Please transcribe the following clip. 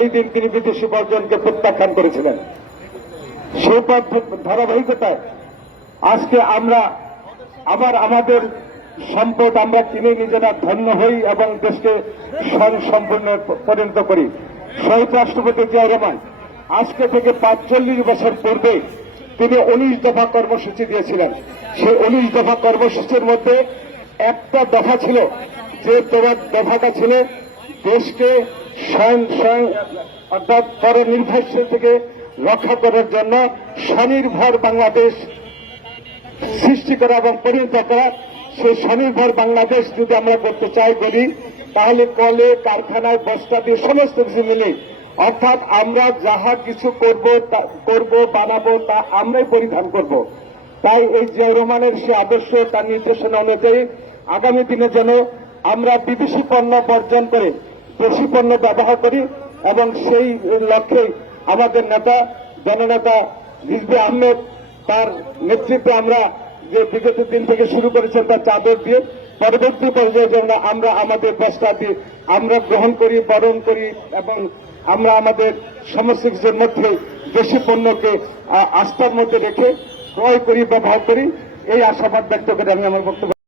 সেই দিন তিনি বিদেশি বর্জনকে প্রত্যাখ্যান করেছিলেন। সেই ধারাবাহিকতায় আজকে আমরা আবার আমাদের সম্পদ আমরা কিনে নিজেরা ধন্য হই এবং দেশকে স্বয়ংসম্পূর্ণ পরিণত করি। শহীদ রাষ্ট্রপতি জিয়াউর রহমান আজকে থেকে ৪৫ বছর পূর্বে তিনি ১৯ দফা কর্মসূচি দিয়েছিলেন। সেই ১৯ দফা কর্মসূচির মধ্যে একটা দফা ছিল, যে দফাটা ছিল দেশকে অর্থাৎ পরনির্ভরশীল থেকে রক্ষা করার জন্য স্বনির্ভর বাংলাদেশ সৃষ্টি করা এবং পরিণত করা। সেই স্বনির্ভর বাংলাদেশ যদি আমরা করতে চাই করি, তাহলে কলে কারখানায় বস্তা দিয়ে সমস্ত কিছু মিলে, অর্থাৎ আমরা যাহা কিছু করব বানাবো তা আমরাই পরিধান করব। তাই এই জিয়াউর রহমানের সে আদর্শ, তার নির্দেশনা অনুযায়ী আগামী দিনে যেন আমরা বিদেশি পণ্য বর্জন করে দেশি পণ্য ব্যবহার করি এবং সেই লক্ষ্যে আমাদের নেতা জননেতা রিজভী আহমেদ তার নেতৃত্বে আমরা যে বিগত দিন থেকে শুরু করেছেন তার চাদর দিয়ে পরবর্তী পর্যায়ে যেন আমরা আমাদের বস্তা দিয়ে আমরা গ্রহণ করি, বরণ করি এবং আমরা আমাদের সমস্ত কিছুর মধ্যে দেশি পণ্যকে আস্থার মধ্যে রেখে ক্রয় করি, ব্যবহার করি। এই আশাবাদ ব্যক্ত করে আমি আমার বক্তব্য